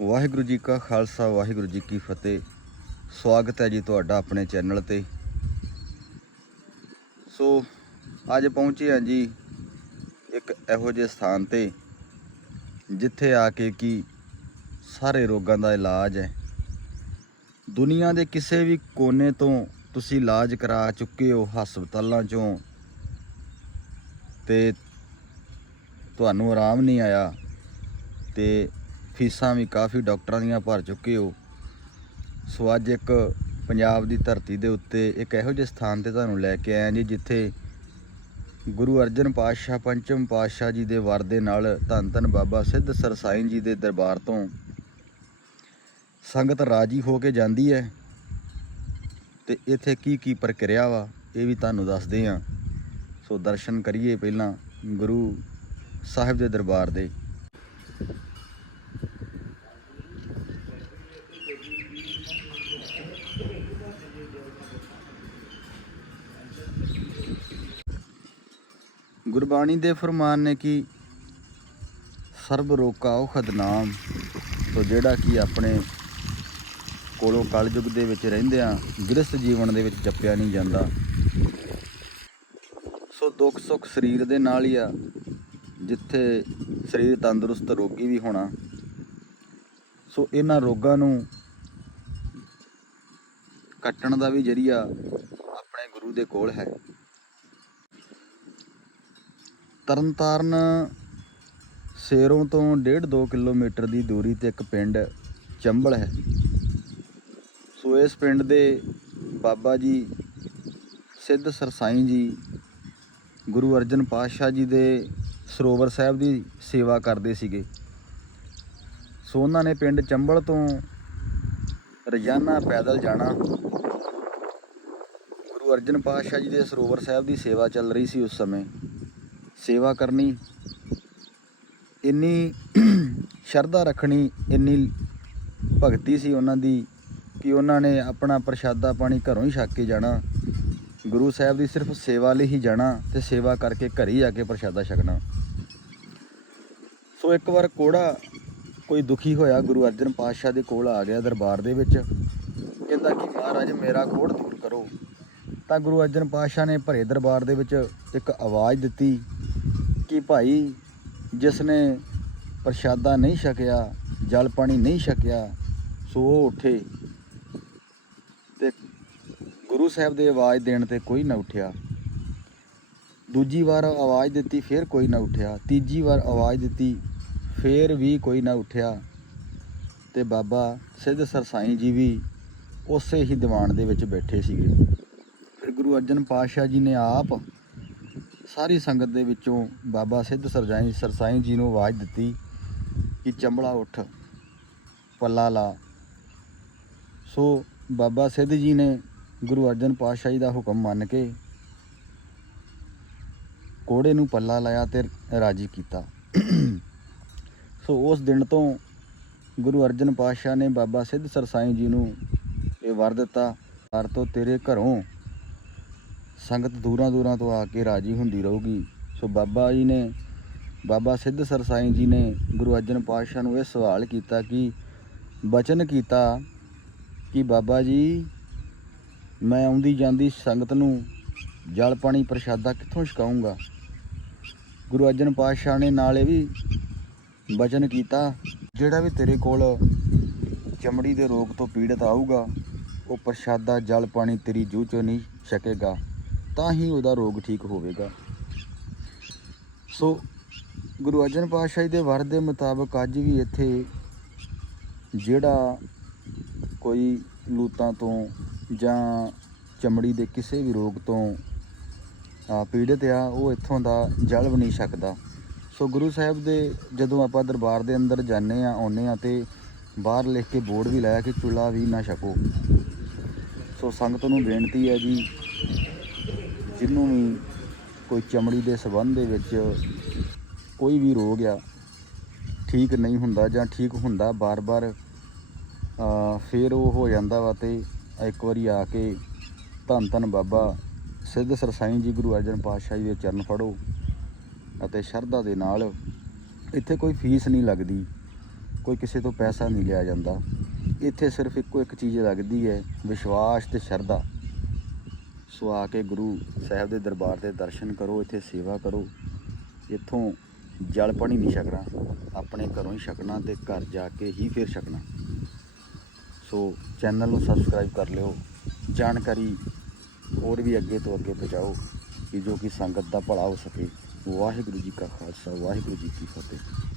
ਵਾਹਿਗੁਰੂ ਜੀ ਕਾ ਖਾਲਸਾ, ਵਾਹਿਗੁਰੂ ਜੀ ਕੀ ਫਤਿਹ। ਸਵਾਗਤ ਹੈ ਜੀ ਤੁਹਾਡਾ ਆਪਣੇ ਚੈਨਲ ਤੇ। ਸੋ, ਅੱਜ ਪਹੁੰਚੇ ਹਾਂ ਜੀ ਇੱਕ ਇਹੋ ਜਿਹੇ ਸਥਾਨ ਤੇ, ਜਿੱਥੇ ਆ ਕੇ ਕੀ ਸਾਰੇ ਰੋਗਾਂ ਦਾ ਇਲਾਜ ਹੈ। ਦੁਨੀਆ ਦੇ ਕਿਸੇ ਵੀ ਕੋਨੇ ਤੋਂ ਤੁਸੀਂ ਇਲਾਜ ਕਰਾ ਚੁੱਕੇ ਹੋ ਹਸਪਤਾਲਾਂ ਚੋਂ, ਤੇ ਤੁਹਾਨੂੰ ਆਰਾਮ ਨਹੀਂ ਆਇਆ, ਤੇ ਫੀਸਾਂ ਵੀ ਕਾਫੀ ਡਾਕਟਰਾਂ ਦੀਆਂ ਭਰ ਚੁੱਕੇ ਹੋ। ਸੋ ਅੱਜ ਇੱਕ ਪੰਜਾਬ ਦੀ ਧਰਤੀ ਦੇ ਉੱਤੇ ਇੱਕ ਇਹੋ ਜਿਹੇ ਸਥਾਨ ਤੇ ਤੁਹਾਨੂੰ ਲੈ ਕੇ ਆਇਆ ਜੀ, ਜਿੱਥੇ ਗੁਰੂ ਅਰਜਨ ਪਾਤਸ਼ਾਹ, ਪੰਚਮ ਪਾਤਸ਼ਾਹ ਜੀ ਦੇ ਵਰ ਦੇ ਨਾਲ ਧੰਨ ਧੰਨ ਬਾਬਾ ਸਿੱਧ ਸਰਸਾਈ ਜੀ ਦੇ ਦਰਬਾਰ ਤੋਂ ਸੰਗਤ ਰਾਜੀ ਹੋ ਕੇ ਜਾਂਦੀ ਹੈ ਤੇ ਇੱਥੇ ਕੀ ਕੀ ਪ੍ਰਕਿਰਿਆ ਵਾ, ਇਹ ਵੀ ਤੁਹਾਨੂੰ ਦੱਸਦੇ ਹਾਂ। ਸੋ ਦਰਸ਼ਨ ਕਰੀਏ ਪਹਿਲਾਂ ਗੁਰੂ ਸਾਹਿਬ ਦੇ ਦਰਬਾਰ ਦੇ। ਗੁਰਬਾਣੀ ਦੇ ਫਰਮਾਨ ਨੇ ਕਿ ਸਰਬ ਰੋਕਾ ਉਹ ਨਾਮ ਸੋ ਜਿਹੜਾ ਕਿ ਆਪਣੇ ਕੋਲੋਂ ਕਲਯੁਗ ਦੇ ਵਿੱਚ ਰਹਿੰਦਿਆਂ ਗ੍ਰਸਥ ਜੀਵਨ ਦੇ ਵਿੱਚ ਜਪਿਆ ਨਹੀਂ ਜਾਂਦਾ। ਸੋ ਦੁੱਖ ਸੁੱਖ ਸਰੀਰ ਦੇ ਨਾਲ ਹੀ ਆ, ਜਿੱਥੇ ਸਰੀਰ ਤੰਦਰੁਸਤ ਰੋਗੀ ਵੀ ਹੋਣਾ। ਸੋ ਇਹਨਾਂ ਰੋਗਾਂ ਨੂੰ ਕੱਟਣ ਦਾ ਵੀ ਜਰੀਆ ਆਪਣੇ ਗੁਰੂ ਦੇ ਕੋਲ ਹੈ। ਤਰਨਤਾਰਨ ਸੇਰੋਂ ਤੋਂ 1.5-2 ਕਿਲੋਮੀਟਰ ਦੀ ਦੂਰੀ ਤੇ ਇੱਕ ਪਿੰਡ ਚੰਬਲ ਹੈ। ਸੋ ਇਸ ਪਿੰਡ ਦੇ ਬਾਬਾ ਜੀ ਸਿੱਧ ਸਰਸਾਈ ਜੀ, ਗੁਰੂ ਅਰਜਨ ਪਾਤਸ਼ਾਹ ਜੀ ਦੇ ਸਰੋਵਰ ਸਾਹਿਬ ਦੀ ਸੇਵਾ ਕਰਦੇ ਸੀਗੇ। ਸੋ ਉਹਨਾਂ ਨੇ ਪਿੰਡ ਚੰਬਲ ਤੋਂ ਰੋਜ਼ਾਨਾ ਪੈਦਲ ਜਾਣਾ। ਗੁਰੂ ਅਰਜਨ ਪਾਤਸ਼ਾਹ ਜੀ ਦੇ ਸਰੋਵਰ ਸਾਹਿਬ ਦੀ ਸੇਵਾ ਚੱਲ ਰਹੀ ਸੀ ਉਸ ਸਮੇਂ। ਸੇਵਾ ਕਰਨੀ, ਇੰਨੀ ਸ਼ਰਧਾ ਰੱਖਣੀ, ਇੰਨੀ ਭਗਤੀ ਸੀ ਉਹਨਾਂ ਦੀ ਕਿ ਉਹਨਾਂ ਨੇ ਆਪਣਾ ਪ੍ਰਸ਼ਾਦਾ ਪਾਣੀ ਘਰੋਂ ਹੀ ਛੱਕ ਕੇ ਜਾਣਾ। ਗੁਰੂ ਸਾਹਿਬ ਦੀ ਸਿਰਫ ਸੇਵਾ ਲਈ ਹੀ ਜਾਣਾ ਤੇ ਸੇਵਾ ਕਰਕੇ ਘਰ ਹੀ ਜਾ ਕੇ ਪ੍ਰਸ਼ਾਦਾ ਛਕਣਾ। ਸੋ ਇੱਕ ਵਾਰ ਕੋੜਾ ਕੋਈ ਦੁਖੀ ਹੋਇਆ, ਗੁਰੂ ਅਰਜਨ ਪਾਤਸ਼ਾਹ ਦੇ ਕੋਲ ਆ ਗਿਆ ਦਰਬਾਰ ਦੇ ਵਿੱਚ। ਕਹਿੰਦਾ ਕਿ ਮਹਾਰਾਜ, ਮੇਰਾ ਕੋੜ ਦੂਰ ਕਰੋ। ਤਾਂ ਗੁਰੂ ਅਰਜਨ ਪਾਤਸ਼ਾਹ ਨੇ ਭਰੇ ਦਰਬਾਰ ਦੇ ਵਿੱਚ ਇੱਕ ਆਵਾਜ਼ ਦਿੱਤੀ ਕਿ ਭਾਈ ਜਿਸ ਨੇ ਪ੍ਰਸ਼ਾਦਾ ਨਹੀਂ ਛਕਿਆ, ਜਲ ਪਾਣੀ ਨਹੀਂ ਛਕਿਆ, ਸੋ ਉਹ ਉੱਠੇ। ਤੇ ਗੁਰੂ ਸਾਹਿਬ ਦੇ ਆਵਾਜ਼ ਦੇਣ ਤੇ ਕੋਈ ਨਾ ਉੱਠਿਆ। ਦੂਜੀ ਵਾਰ ਆਵਾਜ਼ ਦਿੱਤੀ, ਫਿਰ ਕੋਈ ਨਾ ਉੱਠਿਆ। ਤੀਜੀ ਵਾਰ ਆਵਾਜ਼ ਦਿੱਤੀ, ਫਿਰ ਵੀ ਕੋਈ ਨਾ ਉੱਠਿਆ। ਤੇ ਬਾਬਾ ਸਿੱਧ ਸਰਸਾਈ ਜੀ ਵੀ ਉਸੇ ਹੀ ਦੀਵਾਨ ਦੇ ਵਿੱਚ ਬੈਠੇ ਸੀਗੇ। ਫਿਰ ਗੁਰੂ ਅਰਜਨ ਪਾਤਸ਼ਾਹ ਜੀ ਨੇ ਆਪ ਸਾਰੀ ਸੰਗਤ ਦੇ ਵਿੱਚੋਂ ਬਾਬਾ ਸਿੱਧ ਸਰਜਾਈ ਸਰਸਾਈ ਜੀ ਨੂੰ ਆਵਾਜ਼ ਦਿੱਤੀ ਕਿ ਚੰਬਲਾ ਉੱਠ, ਪੱਲਾ ਲਾ। ਸੋ ਬਾਬਾ ਸਿੱਧ ਜੀ ਨੇ ਗੁਰੂ ਅਰਜਨ ਪਾਤਸ਼ਾਹ ਜੀ ਦਾ ਹੁਕਮ ਮੰਨ ਕੇ ਕੋੜੇ ਨੂੰ ਪੱਲਾ ਲਾਇਆ ਤੇ ਰਾਜੀ ਕੀਤਾ। ਸੋ ਉਸ ਦਿਨ ਤੋਂ ਗੁਰੂ ਅਰਜਨ ਪਾਤਸ਼ਾਹ ਨੇ ਬਾਬਾ ਸਿੱਧ ਸਰਸਾਈ ਜੀ ਨੂੰ ਇਹ ਵਰ ਦਿੱਤਾ ਹਰ ਤੋਂ ਤੇਰੇ ਘਰੋਂ ਸੰਗਤ ਦੂਰਾਂ ਦੂਰਾਂ ਤੋਂ ਆ ਕੇ ਰਾਜੀ ਹੁੰਦੀ ਰਹੂਗੀ। ਸੋ ਬਾਬਾ ਜੀ ਨੇ, ਬਾਬਾ ਸਿੱਧ ਸਰਸਾਈ ਜੀ ਨੇ ਗੁਰੂ ਅਰਜਨ ਪਾਤਸ਼ਾਹ ਨੂੰ ਇਹ ਸਵਾਲ ਕੀਤਾ ਕਿ ਬਚਨ ਕੀਤਾ ਕਿ ਬਾਬਾ ਜੀ, ਮੈਂ ਆਉਂਦੀ ਜਾਂਦੀ ਸੰਗਤ ਨੂੰ ਜਲ ਪਾਣੀ ਪ੍ਰਸ਼ਾਦਾ ਕਿੱਥੋਂ ਛਕਾਉਂਗਾ ਗੁਰੂ ਅਰਜਨ ਪਾਤਸ਼ਾਹ ਨੇ ਨਾਲ ਇਹ ਵੀ ਬਚਨ ਕੀਤਾ, ਜਿਹੜਾ ਵੀ ਤੇਰੇ ਕੋਲ ਚਮੜੀ ਦੇ ਰੋਗ ਤੋਂ ਪੀੜਤ ਆਊਗਾ, ਉਹ ਪ੍ਰਸ਼ਾਦਾ, ਜਲ ਪਾਣੀ ਤੇਰੀ ਜੂਹ ਚੋਂ ਨਹੀਂ ਛਕੇਗਾ। ਤਾਂ ਹੀ ਉਹਦਾ ਰੋਗ ਠੀਕ ਹੋਵੇਗਾ। ਸੋ, ਗੁਰੂ ਅਰਜਨ ਪਾਤਸ਼ਾਹ ਜੀ ਦੇ ਵਰ ਦੇ ਮੁਤਾਬਕ ਅੱਜ ਵੀ ਇੱਥੇ ਜਿਹੜਾ ਕੋਈ ਲੂਤਾਂ ਤੋਂ ਜਾਂ ਚਮੜੀ ਦੇ ਕਿਸੇ ਵੀ ਰੋਗ ਤੋਂ ਆ ਪੀੜਤ ਆ, ਉਹ ਇੱਥੋਂ ਦਾ ਜਲ ਵੀ ਨਹੀਂ ਛਕਦਾ ਸੋ, ਗੁਰੂ ਸਾਹਿਬ ਦੇ ਜਦੋਂ ਆਪਾਂ ਦਰਬਾਰ ਦੇ ਅੰਦਰ ਜਾਂਦੇ ਆ ਆਉਂਦੇ ਆ ਤੇ ਬਾਹਰ ਲਿਖ ਕੇ ਬੋਰਡ ਵੀ ਲਾਇਆ ਕਿ ਚੁੱਲਾ ਵੀ ਨਾ ਛਕੋ। ਸੋ, ਸੰਗਤ ਨੂੰ ਬੇਨਤੀ ਹੈ ਜੀ ਜਿਹਨੂੰ ਵੀ ਕੋਈ ਚਮੜੀ ਦੇ ਸੰਬੰਧ ਦੇ ਵਿੱਚ ਕੋਈ ਵੀ ਰੋਗ ਆ, ਠੀਕ ਨਹੀਂ ਹੁੰਦਾ ਜਾਂ ਠੀਕ ਹੁੰਦਾ ਬਾਰ-ਬਾਰ ਫਿਰ ਉਹ ਹੋ ਜਾਂਦਾ ਵਾ ਤੇ ਇੱਕ ਵਾਰੀ ਆ ਕੇ ਧੰਨ ਧੰਨ ਬਾਬਾ ਸਿੱਧ ਸਰਸਾਈ ਜੀ ਗੁਰੂ ਅਰਜਨ ਪਾਤਸ਼ਾਹ ਜੀ ਦੇ ਚਰਨ ਫੜੋ ਅਤੇ ਸ਼ਰਧਾ ਦੇ ਨਾਲ ਇੱਥੇ ਕੋਈ ਫੀਸ ਨਹੀਂ ਲੱਗਦੀ, ਕੋਈ ਕਿਸੇ ਤੋਂ ਪੈਸਾ ਨਹੀਂ ਲਿਆ ਜਾਂਦਾ। ਇੱਥੇ ਸਿਰਫ ਇੱਕੋ ਇੱਕ ਚੀਜ਼ ਲੱਗਦੀ ਹੈ, ਵਿਸ਼ਵਾਸ ਤੇ ਸ਼ਰਧਾ। ਸੋ ਆ ਕੇ ਗੁਰੂ ਸਾਹਿਬ ਦੇ ਦਰਬਾਰ ਦੇ ਦਰਸ਼ਨ ਕਰੋ, ਇੱਥੇ ਸੇਵਾ ਕਰੋ। ਇੱਥੋਂ ਜਲ ਪਾਣੀ ਨਹੀਂ ਛਕਣਾ, ਆਪਣੇ ਘਰੋਂ ਹੀ ਛਕਣਾ ਤੇ ਘਰ ਜਾ ਕੇ ਹੀ ਫਿਰ ਛਕਣਾ। ਸੋ ਚੈਨਲ ਨੂੰ ਸਬਸਕ੍ਰਾਈਬ ਕਰ ਲਿਓ। ਜਾਣਕਾਰੀ ਹੋਰ ਵੀ ਅੱਗੇ ਤੋਂ ਅੱਗੇ ਪਹੁੰਚਾਓ ਕਿ ਜੋ ਕਿ ਸੰਗਤ ਦਾ ਭਲਾ ਹੋ ਸਕੇ। ਵਾਹਿਗੁਰੂ ਜੀ ਕਾ ਖਾਲਸਾ, ਵਾਹਿਗੁਰੂ ਜੀ ਕੀ ਫਤਿਹ।